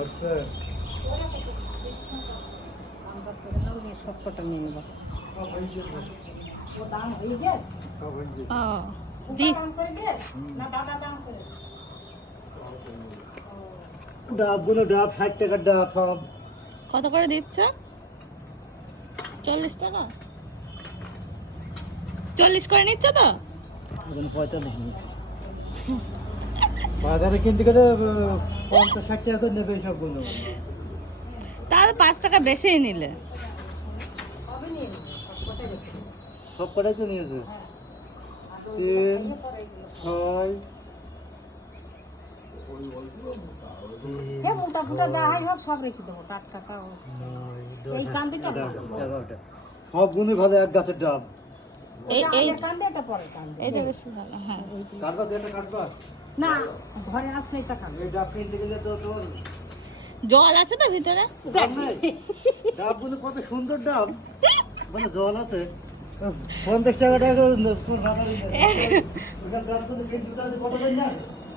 হচ্ছে সবকটা নিয়ে নেব। ডাবগুলো ডাব 60 টাকার ডাব সব। কত করে দিচ্ছ? 40 টাকা। 40 করে নিচ্ছ তো? এখন 45 নিচ্ছি। বাজারে কিনতে গেলে 50-60 টাকা করে নেবে সবগুলো। তাহলে 5 টাকা বেশি নিলে। সব কটাই তো নিয়েছে। 3, 6 সবগুলো ভালো এক গাছের ডাব। এটা বেশি ভালো। হ্যাঁ, কাটবা এটা কাটবা না ঘরে আছে এটা খাবে। এই ডাব কিনতে গেলে তো তোর জল আছে তো ভিতরে? ডাবগুলো কত সুন্দর ডাব, মানে জল আছে। 50 টাকা ডাবগুলো কিনতে কত দেন না?